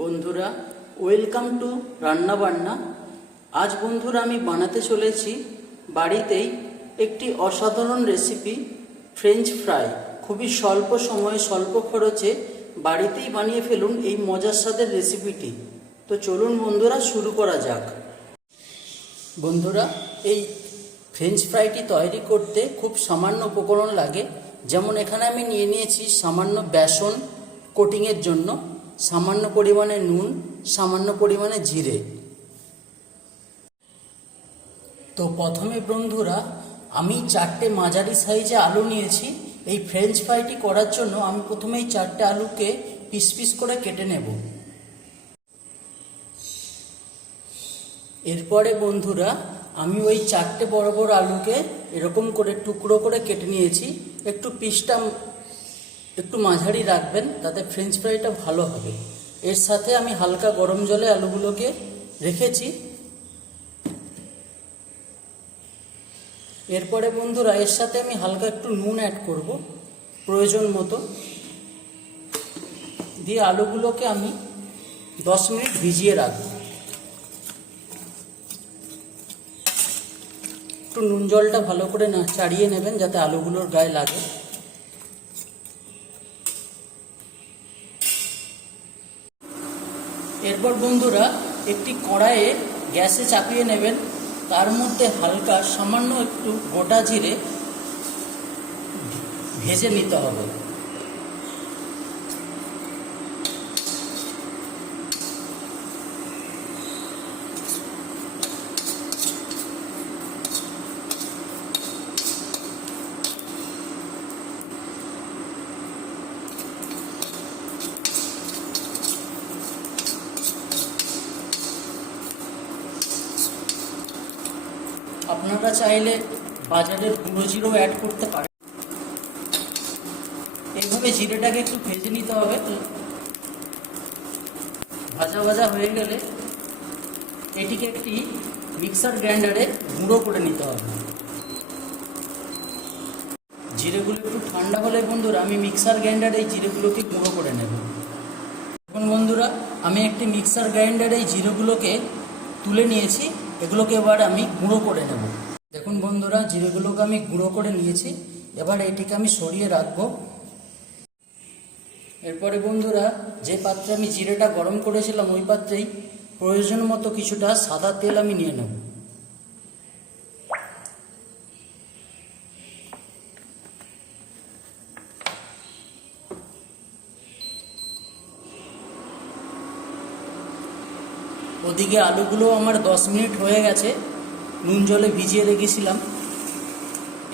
বন্ধুরা, welcome to রান্না বান্না। আজ বন্ধুরা আমি বানাতে চলেছি বাড়িতেই একটি অসাধারণ রেসিপি, ফ্রেঞ্চ ফ্রাই। খুবই স্বল্প সময়ে স্বল্প খরচে বাড়িতেই বানিয়ে ফেলুন এই মজার স্বাদের রেসিপিটি। তো চলুন বন্ধুরা শুরু করা যাক। বন্ধুরা, এই ফ্রেঞ্চ ফ্রাইটি তৈরি করতে খুব সামান্য উপকরণ লাগে। যেমন এখানে আমি নিয়ে নিয়েছি সামান্য বেসন কোটিংয়ের জন্য, সামান্য পরিমাণে নুন, সামান্য পরিমাণে জিরে। তো প্রথমে বন্ধুরা আমি 4টে মাঝারি সাইজে আলু নিয়েছি। এই ফ্রেঞ্চ ফ্রাইটি করার জন্য আমি প্রথমেই 4টে আলুকে পিস পিস করে কেটে নেব। এরপরে বন্ধুরা আমি ওই 4টে বড় বড় আলুকে এরকম করে টুকরো করে কেটে নিয়েছি। একটু পিসটা একটু মাঝারি রাখবেন, তাতে ফ্রেঞ্চ ফ্রাইটা ভালো হবে। এর সাথে আমি হালকা গরম জলে আলুগুলোকে রেখেছি। এরপরে বন্ধুরা এর সাথে আমি হালকা একটু নুন অ্যাড করব প্রয়োজন মতো, দিয়ে আলুগুলোকে আমি 10 মিনিট ভিজিয়ে রাখব। একটু নুন জলটা ভালো করে চাড়িয়ে নেবেন যাতে আলুগুলোর গায়ে লাগে। এরপর বন্ধুরা একটি কড়াইয়ে গ্যাসে চাপিয়ে নেবেন, তার মধ্যে হালকা সামান্য একটু গোটা জিরে ভেজে নিতে হবে। আপনারা চাইলে বাজারের গুঁড়ো জিরেও অ্যাড করতে পারেন। এইভাবে জিরেটাকে একটু ভেজে নিতে হবে। ভাজা ভাজা হয়ে গেলে এটিকে একটি মিক্সার গ্রাইন্ডারে গুঁড়ো করে নিতে হবে। জিরেগুলো একটু ঠান্ডা হলে বন্ধুরা আমি মিক্সার গ্রাইন্ডারে এই জিরেগুলোকে গুঁড়ো করে নেব। এখন বন্ধুরা আমি একটি মিক্সার গ্রাইন্ডারে এই জিরেগুলোকে তুলে নিয়েছি। এগুলোকে এবার আমি গুঁড়ো করে নেব। দেখুন বন্ধুরা, জিরেগুলোকে আমি গুঁড়ো করে নিয়েছি। এবার এটিকে আমি সরিয়ে রাখবো। এরপরে বন্ধুরা যে পাত্রে আমি জিরেটা গরম করেছিলাম ওই পাত্রেই প্রয়োজন মতো কিছুটা সাদা তেল আমি নিয়ে নেব। ওদিকে আলুগুলো আমার 10 মিনিট হয়ে গেছে, নুন জলে ভিজিয়ে রেখেছিলাম।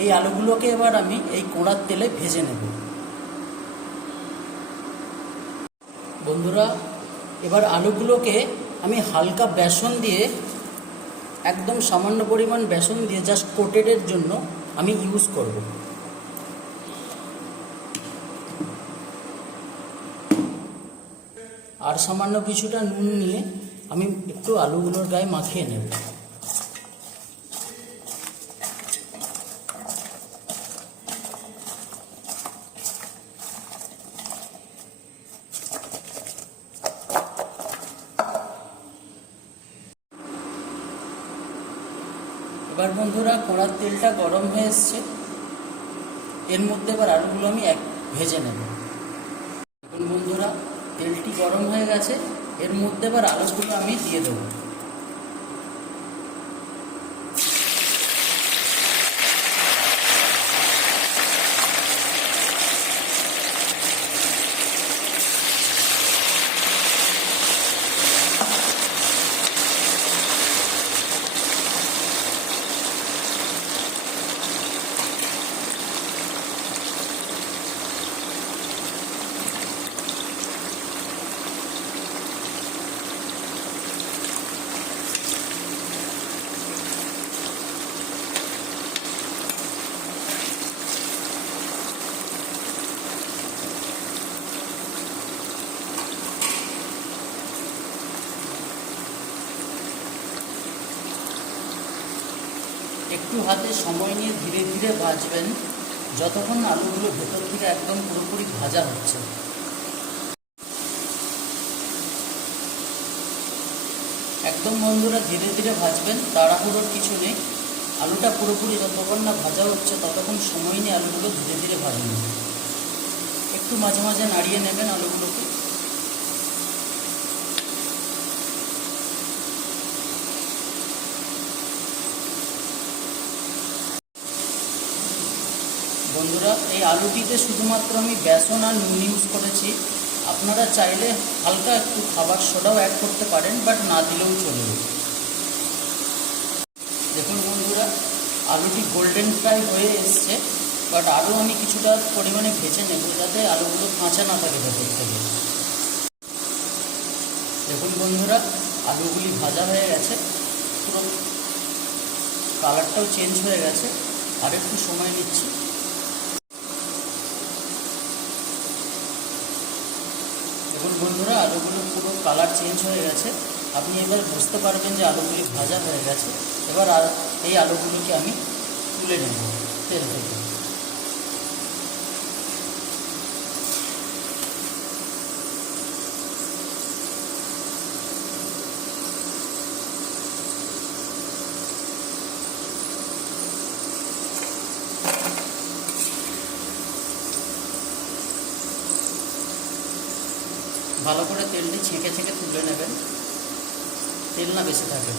এই আলুগুলোকে এবার আমি এই কড়ার তেলে ভেজে নেব। বন্ধুরা এবার আলুগুলোকে আমি হালকা বেসন দিয়ে, একদম সামান্য পরিমাণ বেসন দিয়ে জাস্ট কোটেডের জন্য আমি ইউজ করব। আর সামান্য কিছুটা নুন নিয়ে আমি একটু আলুগুলোর গায়ে মাখিয়ে নেব। এবার বন্ধুরা কড়ার তেলটা গরম হয়ে এসছে, এর মধ্যে এবার আলুগুলো আমি ভেজে নেব। এখন বন্ধুরা তেলটি গরম হয়ে গেছে, এর মধ্যে এবার আলুগুলো আমি দিয়ে দেব। একটু হাতে সময় নিয়ে ধীরে ধীরে ভাজবেন, যতক্ষণ আলুগুলো ভেতর থেকে একদম পুরোপুরি ভাজা হচ্ছে। একদম বন্ধুরা ধীরে ধীরে ভাজবেন, তাড়াহুড়োর কিছু নেই। আলুটা পুরোপুরি যতক্ষণ না ভাজা হচ্ছে ততক্ষণ সময় নিয়ে আলুগুলো ধীরে ধীরে ভাজবেন। একটু মাঝে মাঝে নাড়িয়ে নেবেন আলুগুলোকে। বন্ধুরা এই আলুটিতে শুধুমাত্র আমি বেসন আর নুন ইউজ করেছি। আপনারা চাইলে হালকা একটু খাবার সোডাও অ্যাড করতে পারেন, বাট না দিলেও চলবে। দেখুন বন্ধুরা আলুটি গোল্ডেন ফ্রাই হয়ে এসছে, বাট আরও আমি কিছুটা পরিমাণে ভেজে নেব যাতে আলুগুলো কাঁচা না থাকে ভেতর থেকে। দেখুন বন্ধুরা আলুগুলি ভাজা হয়ে গেছে, পুরো কালারটাও চেঞ্জ হয়ে গেছে। আর একটু সময় নিচ্ছি। দেখুন বন্ধুরা আলুগুলো পুরো কালার চেঞ্জ হয়ে গেছে। আপনি এবার বুঝতে পারবেন যে আলুগুলি ভাজা হয়ে গেছে। এবার এই আলুগুলোকে আমি তুলে নেব তেল থেকে। ভালো করে তেলটি ছেঁকে ছেঁকে তুলে নেবেন, তেল না বেশি থাকে।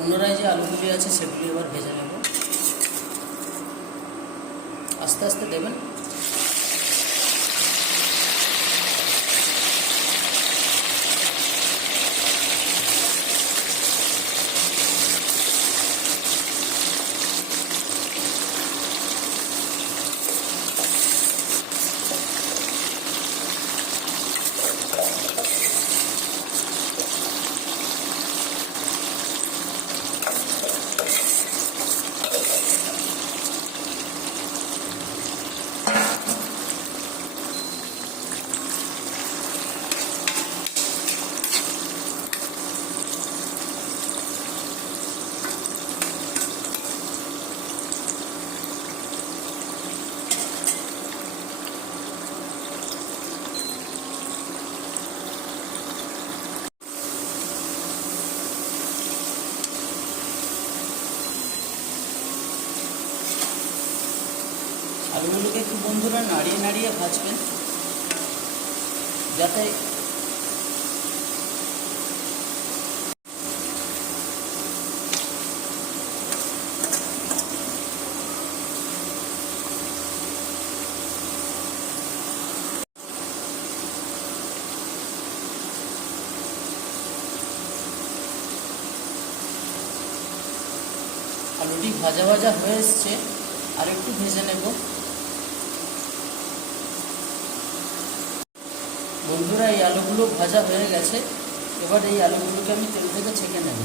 পুনরায় যে আলুগুলি আছে সেগুলি এবার ভেজে নেব। আস্তে আস্তে দেবেন। আলুগুলোকে একটু বন্ধুরা নাড়িয়ে নাড়িয়ে ভাজবেন যাতে আলুটি ভাজা ভাজা হয়ে এসছে, আর একটু ভেজে নেব। বন্ধুরা এই আলুগুলো ভাজা হয়ে গেছে, এবার এই আলুগুলোকে আমি তেল থেকে ছেঁকে নেব।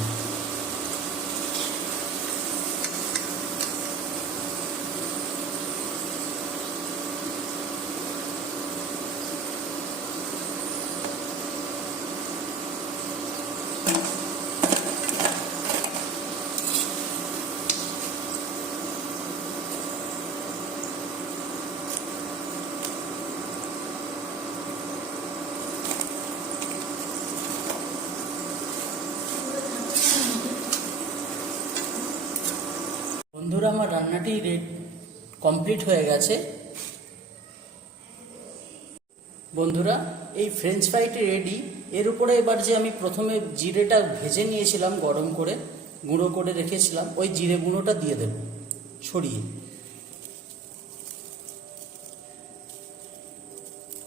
বন্ধুরা আমার রান্নাটি কমপ্লিট হয়ে গেছে। বন্ধুরা এই ফ্রেঞ্চ ফ্রাইটি রেডি। এর উপরে এবার যে আমি প্রথমে জিরেটা ভেজে নিয়েছিলাম গরম করে গুঁড়ো করে রেখেছিলাম, ওই জিরে গুঁড়োটা দিয়ে দেব ছড়িয়ে।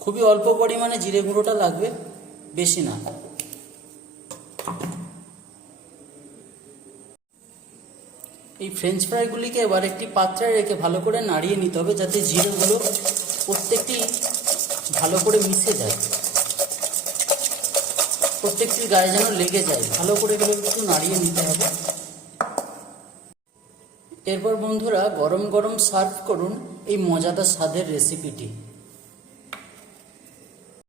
খুবই অল্প পরিমাণে জিরে গুঁড়োটা লাগবে, বেশি না। এই ফ্রেঞ্চ ফ্রাইগুলিকে এবার একটি পাত্রে রেখে ভালো করে নাড়িয়ে নিতে হবে যাতে জিরেগুলো প্রত্যেকটি ভালো করে মিশে যায়। প্রত্যেকটির গায়ে যেন লেগে যায়, ভালো করে এগুলো একটু নাড়িয়ে নিতে হবে। এরপর বন্ধুরা গরম গরম সার্ভ করুন এই মজাদার স্বাদের রেসিপিটি।